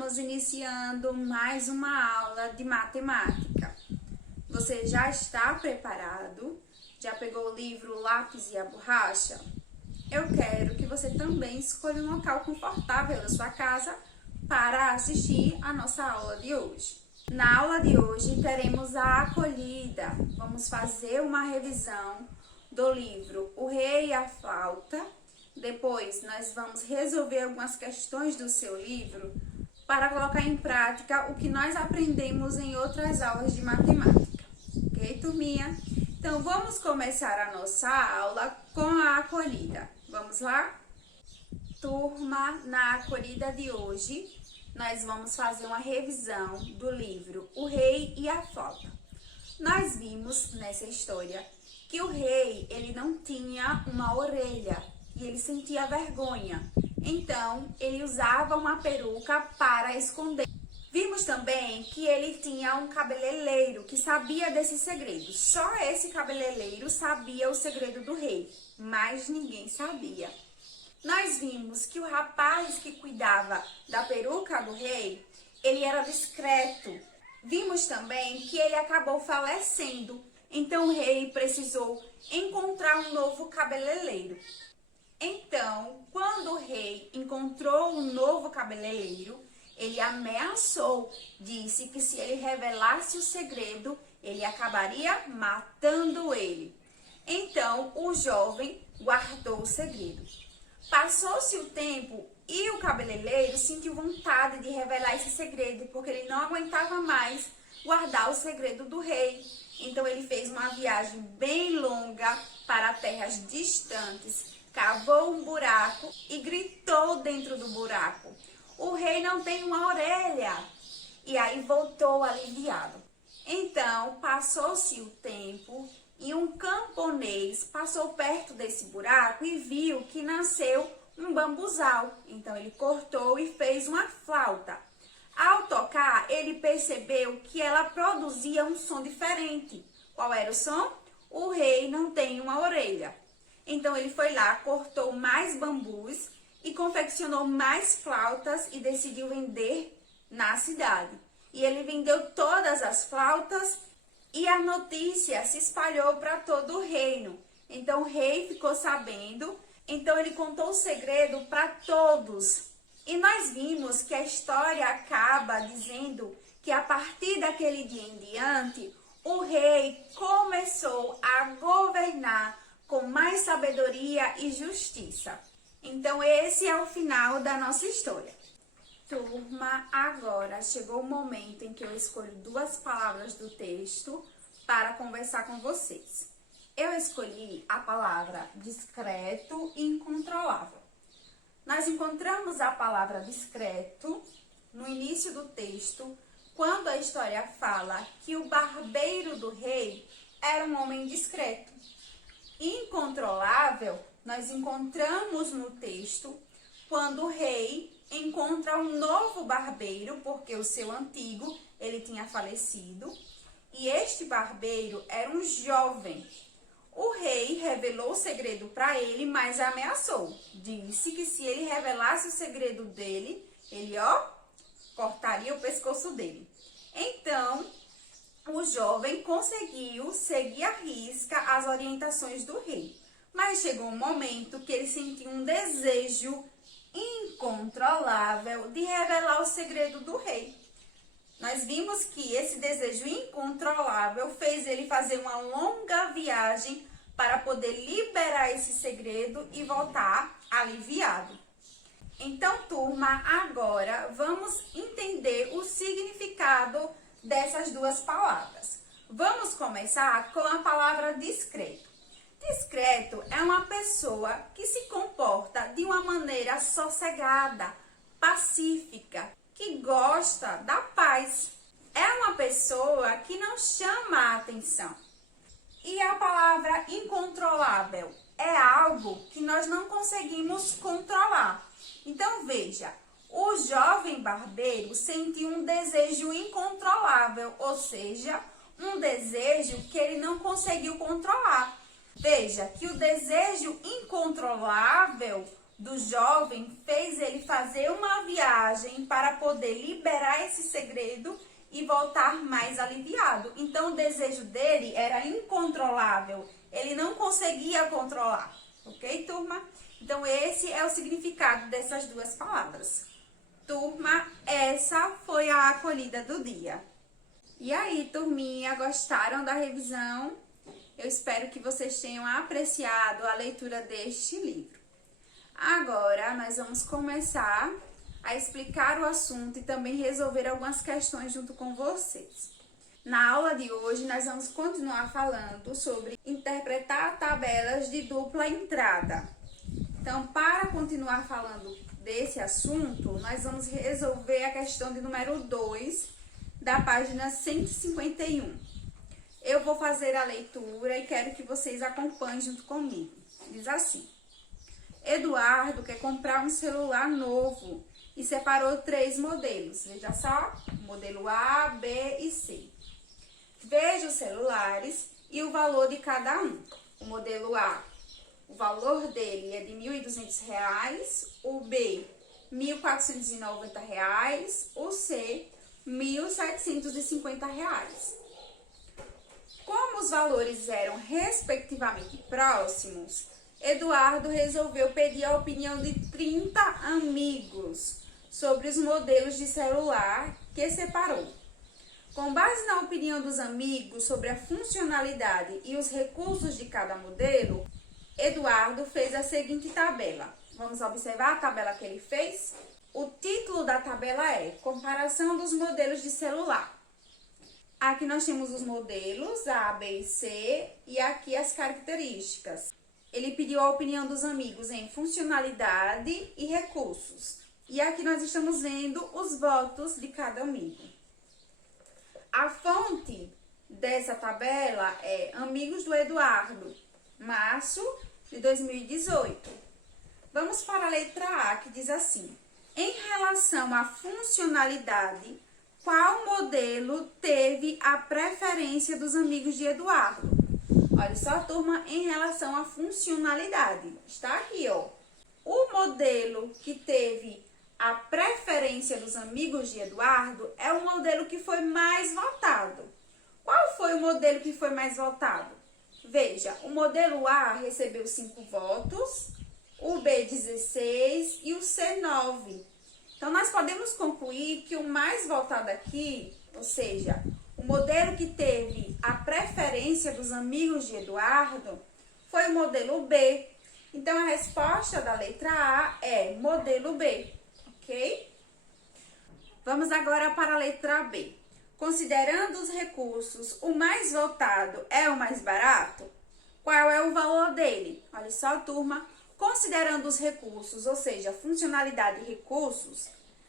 Estamos iniciando mais uma aula de matemática. Você já está preparado? Já pegou o livro, o lápis e a borracha? Eu quero que você também escolha um local confortável da sua casa para assistir a nossa aula de hoje. Na aula de hoje teremos a acolhida. Vamos fazer uma revisão do livro O Rei e a Flauta. Depois nós vamos resolver algumas questões do seu livro para colocar em prática o que nós aprendemos em outras aulas de matemática. Ok, turminha? Então vamos começar a nossa aula com a acolhida. Vamos lá? Turma, na acolhida de hoje, nós vamos fazer uma revisão do livro O Rei e a Flauta. Nós vimos nessa história que o rei, ele não tinha uma orelha e ele sentia vergonha. Então, ele usava uma peruca para esconder. Vimos também que ele tinha um cabeleireiro que sabia desse segredo. Só esse cabeleireiro sabia o segredo do rei, mas ninguém sabia. Nós vimos que o rapaz que cuidava da peruca do rei, ele era discreto. Vimos também que ele acabou falecendo. Então o rei precisou encontrar um novo cabeleireiro. Então, quando o rei encontrou um novo cabeleireiro, ele ameaçou, disse que se ele revelasse o segredo, ele acabaria matando ele. Então, o jovem guardou o segredo. Passou-se o tempo e o cabeleireiro sentiu vontade de revelar esse segredo, porque ele não aguentava mais guardar o segredo do rei. Então, ele fez uma viagem bem longa para terras distantes, cavou um buraco e gritou dentro do buraco: "O rei não tem uma orelha!" E aí voltou aliviado. Então, passou-se o tempo e um camponês passou perto desse buraco e viu que nasceu um bambuzal. Então, ele cortou e fez uma flauta. Ao tocar, ele percebeu que ela produzia um som diferente. Qual era o som? O rei não tem uma orelha. Então, ele foi lá, cortou mais bambus e confeccionou mais flautas e decidiu vender na cidade. E ele vendeu todas as flautas e a notícia se espalhou para todo o reino. Então, o rei ficou sabendo, então ele contou o segredo para todos. E nós vimos que a história acaba dizendo que a partir daquele dia em diante, o rei começou a governar com mais sabedoria e justiça. Então, esse é o final da nossa história. Turma, agora chegou o momento em que eu escolho duas palavras do texto para conversar com vocês. Eu escolhi a palavra discreto e incontrolável. Nós encontramos a palavra discreto no início do texto, quando a história fala que o barbeiro do rei era um homem discreto. Incontrolável, nós encontramos no texto quando o rei encontra um novo barbeiro, porque o seu antigo, ele tinha falecido, e este barbeiro era um jovem. O rei revelou o segredo para ele, mas ameaçou. Disse que se ele revelasse o segredo dele, ele, cortaria o pescoço dele. Então, o jovem conseguiu seguir à risca as orientações do rei. Mas chegou um momento que ele sentiu um desejo incontrolável de revelar o segredo do rei. Nós vimos que esse desejo incontrolável fez ele fazer uma longa viagem para poder liberar esse segredo e voltar aliviado. Então, turma, agora vamos entender o significado dessas duas palavras. Vamos começar com a palavra discreto. Discreto é uma pessoa que se comporta de uma maneira sossegada, pacífica, que gosta da paz. É uma pessoa que não chama a atenção. E a palavra incontrolável é algo que nós não conseguimos controlar. Então, veja, o jovem barbeiro sentiu um desejo incontrolável, ou seja, um desejo que ele não conseguiu controlar. Veja que o desejo incontrolável do jovem fez ele fazer uma viagem para poder liberar esse segredo e voltar mais aliviado. Então, o desejo dele era incontrolável, ele não conseguia controlar, ok, turma? Então, esse é o significado dessas duas palavras. Turma, essa foi a acolhida do dia. E aí, turminha, gostaram da revisão? Eu espero que vocês tenham apreciado a leitura deste livro. Agora, nós vamos começar a explicar o assunto e também resolver algumas questões junto com vocês. Na aula de hoje, nós vamos continuar falando sobre interpretar tabelas de dupla entrada. Então, para continuar falando desse assunto, nós vamos resolver a questão de número 2 da página 151. Eu vou fazer a leitura e quero que vocês acompanhem junto comigo. Diz assim: Eduardo quer comprar um celular novo e separou 3 modelos. Veja só, modelo A, B e C. Veja os celulares e o valor de cada um. O modelo A, o valor dele é de R$ 1.200, o B, R$ 1.490, o C, R$ 1.750. Como os valores eram respectivamente próximos, Eduardo resolveu pedir a opinião de 30 amigos sobre os modelos de celular que separou. Com base na opinião dos amigos sobre a funcionalidade e os recursos de cada modelo, Eduardo fez a seguinte tabela. Vamos observar a tabela que ele fez? O título da tabela é Comparação dos modelos de celular. Aqui nós temos os modelos A, B e C e aqui as características. Ele pediu a opinião dos amigos em funcionalidade e recursos. E aqui nós estamos vendo os votos de cada amigo. A fonte dessa tabela é Amigos do Eduardo, março de 2018. Vamos para a letra A, que diz assim: em relação à funcionalidade, qual modelo teve a preferência dos amigos de Eduardo? Olha só, turma, em relação à funcionalidade. Está aqui, ó. O modelo que teve a preferência dos amigos de Eduardo é o modelo que foi mais votado. Qual foi o modelo que foi mais votado? Veja, o modelo A recebeu 5 votos, o B 16 e o C 9. Então, nós podemos concluir que o mais votado aqui, ou seja, o modelo que teve a preferência dos amigos de Eduardo, foi o modelo B. Então, a resposta da letra A é modelo B, ok? Vamos agora para a letra B. Considerando os recursos, o mais votado é o mais barato? Qual é o valor dele? Olha só, turma. Considerando os recursos, ou seja, funcionalidade e recursos,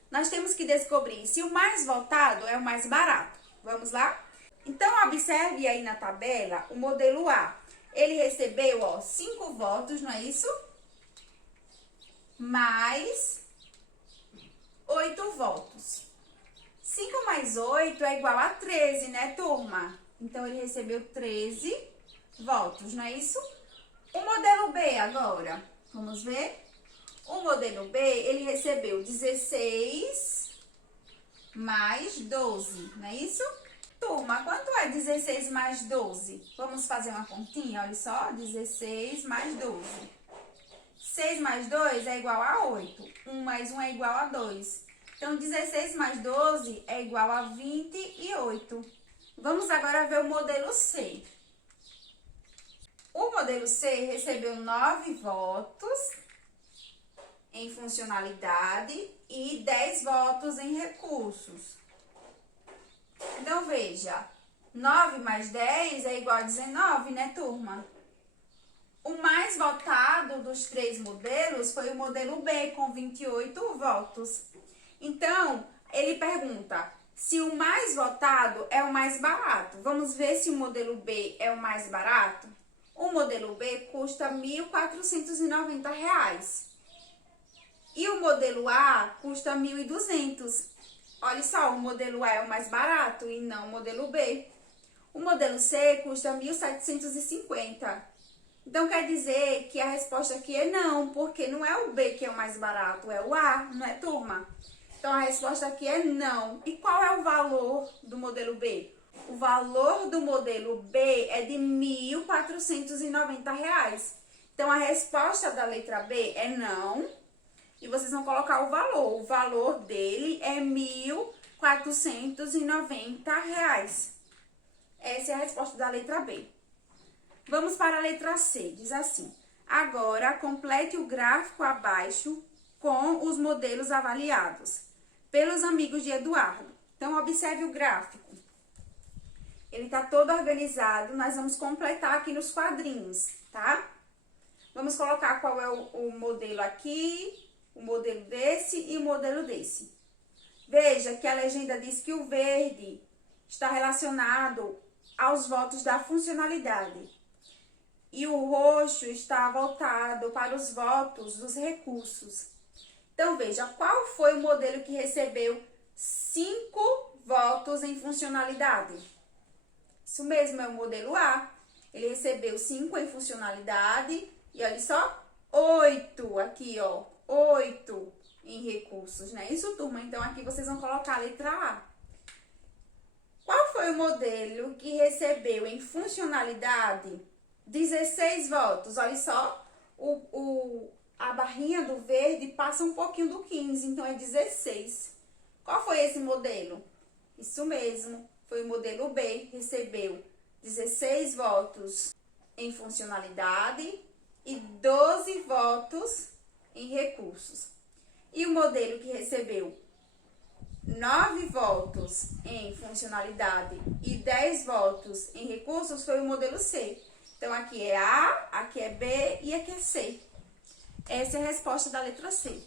nós temos que descobrir se o mais votado é o mais barato. Vamos lá? Então, observe aí na tabela o modelo A. Ele recebeu, ó, 5 votos, não é isso? Mais 8 votos. 5 mais 8 é igual a 13, né, turma? Então, ele recebeu 13 votos, não é isso? O modelo B agora. Vamos ver? O modelo B, ele recebeu 16 mais 12, não é isso? Turma, quanto é 16 mais 12? Vamos fazer uma continha, olha só, 16 mais 12. 6 mais 2 é igual a 8, 1 mais 1 é igual a 2. Então, 16 mais 12 é igual a 28. Vamos agora ver o modelo C. O modelo C recebeu 9 votos em funcionalidade e 10 votos em recursos. Então, veja, 9 mais 10 é igual a 19, né, turma? O mais votado dos 3 modelos foi o modelo B, com 28 votos. Então, ele pergunta se o mais votado é o mais barato. Vamos ver se o modelo B é o mais barato? O modelo B custa R$ 1.490. E o modelo A custa 1.200. Olha só, o modelo A é o mais barato e não o modelo B. O modelo C custa 1.750. Então, quer dizer que a resposta aqui é não, porque não é o B que é o mais barato, é o A, não é, turma? Então, a resposta aqui é não. E qual é o valor do modelo B? O valor do modelo B é de R$ 1.490. Então, a resposta da letra B é não. E vocês vão colocar o valor. O valor dele é R$ 1.490. Essa é a resposta da letra B. Vamos para a letra C. Diz assim: agora, complete o gráfico abaixo com os modelos avaliados pelos amigos de Eduardo. Então, observe o gráfico. Ele está todo organizado. Nós vamos completar aqui nos quadrinhos, tá? Vamos colocar qual é o modelo aqui, o modelo desse e o modelo desse. Veja que a legenda diz que o verde está relacionado aos votos da funcionalidade e o roxo está voltado para os votos dos recursos. Então, veja, qual foi o modelo que recebeu 5 votos em funcionalidade? Isso mesmo, é o modelo A. Ele recebeu 5 em funcionalidade e olha só, 8 aqui, ó, 8 em recursos, né? Isso, turma, então aqui vocês vão colocar a letra A. Qual foi o modelo que recebeu em funcionalidade 16 votos? Olha só, a barrinha do verde passa um pouquinho do 15, então é 16. Qual foi esse modelo? Isso mesmo, foi o modelo B, recebeu 16 votos em funcionalidade e 12 votos em recursos. E o modelo que recebeu 9 votos em funcionalidade e 10 votos em recursos foi o modelo C. Então, aqui é A, aqui é B e aqui é C. Essa é a resposta da letra C.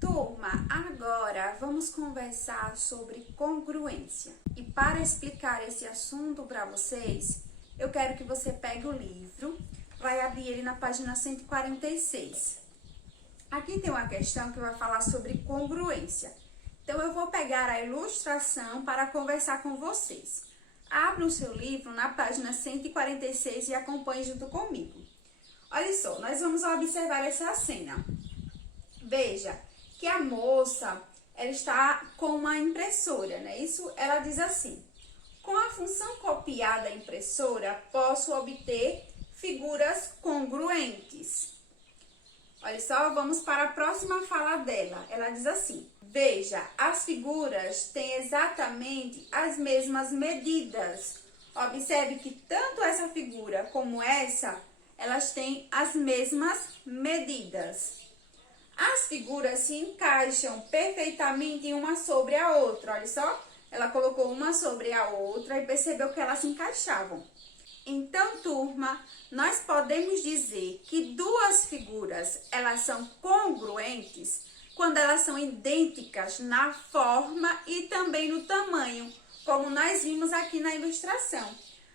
Turma, agora vamos conversar sobre congruência. E para explicar esse assunto para vocês, eu quero que você pegue o livro, vai abrir ele na página 146. Aqui tem uma questão que vai falar sobre congruência. Então, eu vou pegar a ilustração para conversar com vocês. Abra o seu livro na página 146 e acompanhe junto comigo. Olha só, nós vamos observar essa cena. Veja que a moça, ela está com uma impressora, né? Isso, ela diz assim: com a função copiar da impressora, posso obter figuras congruentes. Olha só, vamos para a próxima fala dela. Ela diz assim: veja, as figuras têm exatamente as mesmas medidas. Observe que tanto essa figura como essa, elas têm as mesmas medidas. As figuras se encaixam perfeitamente uma sobre a outra. Olha só, ela colocou uma sobre a outra e percebeu que elas se encaixavam. Então, turma, nós podemos dizer que duas figuras, elas são congruentes quando elas são idênticas na forma e também no tamanho, como nós vimos aqui na ilustração.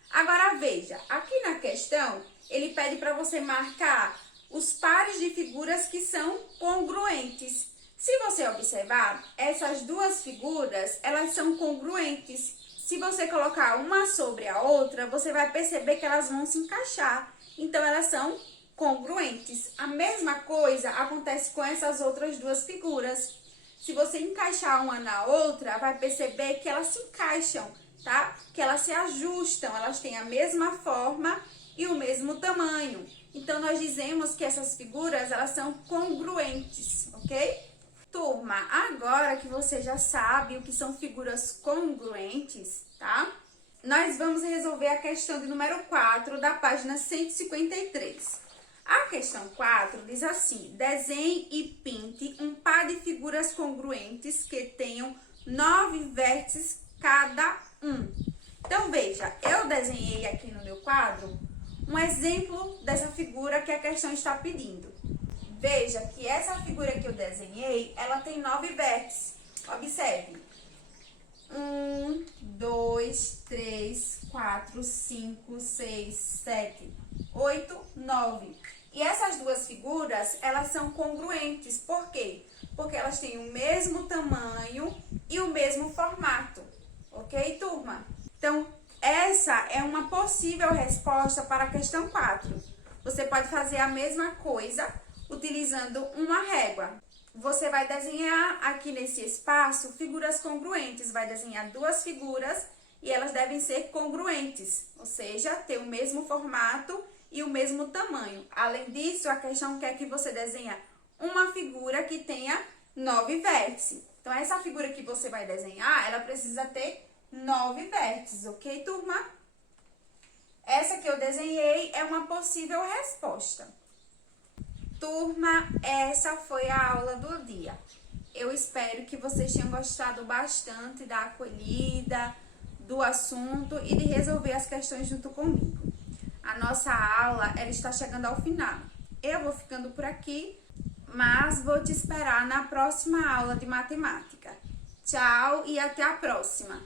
Agora, veja, aqui na questão, ele pede para você marcar os pares de figuras que são congruentes. Se você observar, essas duas figuras, elas são congruentes. Se você colocar uma sobre a outra, você vai perceber que elas vão se encaixar. Então, elas são congruentes. A mesma coisa acontece com essas outras duas figuras. Se você encaixar uma na outra, vai perceber que elas se encaixam, tá? Que elas se ajustam, elas têm a mesma forma e o mesmo tamanho. Então, nós dizemos que essas figuras, elas são congruentes, ok? Turma, agora que você já sabe o que são figuras congruentes, tá? Nós vamos resolver a questão de número 4 da página 153. A questão 4 diz assim: desenhe e pinte um par de figuras congruentes que tenham 9 vértices cada um. Então, veja, eu desenhei aqui no meu quadro um exemplo dessa figura que a questão está pedindo. Veja que essa figura que eu desenhei, ela tem 9 vértices. Observe. 1, 2, 3, 4, 5, 6, 7, 8, 9. E essas duas figuras, elas são congruentes. Por quê? Porque elas têm o mesmo tamanho e o mesmo formato. Ok, turma? Então, essa é uma possível resposta para a questão 4. Você pode fazer a mesma coisa utilizando uma régua. Você vai desenhar aqui nesse espaço figuras congruentes, vai desenhar duas figuras e elas devem ser congruentes, ou seja, ter o mesmo formato e o mesmo tamanho. Além disso, a questão quer que você desenhe uma figura que tenha 9 vértices. Então, essa figura que você vai desenhar, ela precisa ter 9 vértices, ok, turma? Essa que eu desenhei é uma possível resposta. Turma, essa foi a aula do dia. Eu espero que vocês tenham gostado bastante da acolhida, do assunto e de resolver as questões junto comigo. A nossa aula, ela está chegando ao final. Eu vou ficando por aqui, mas vou te esperar na próxima aula de matemática. Tchau e até a próxima!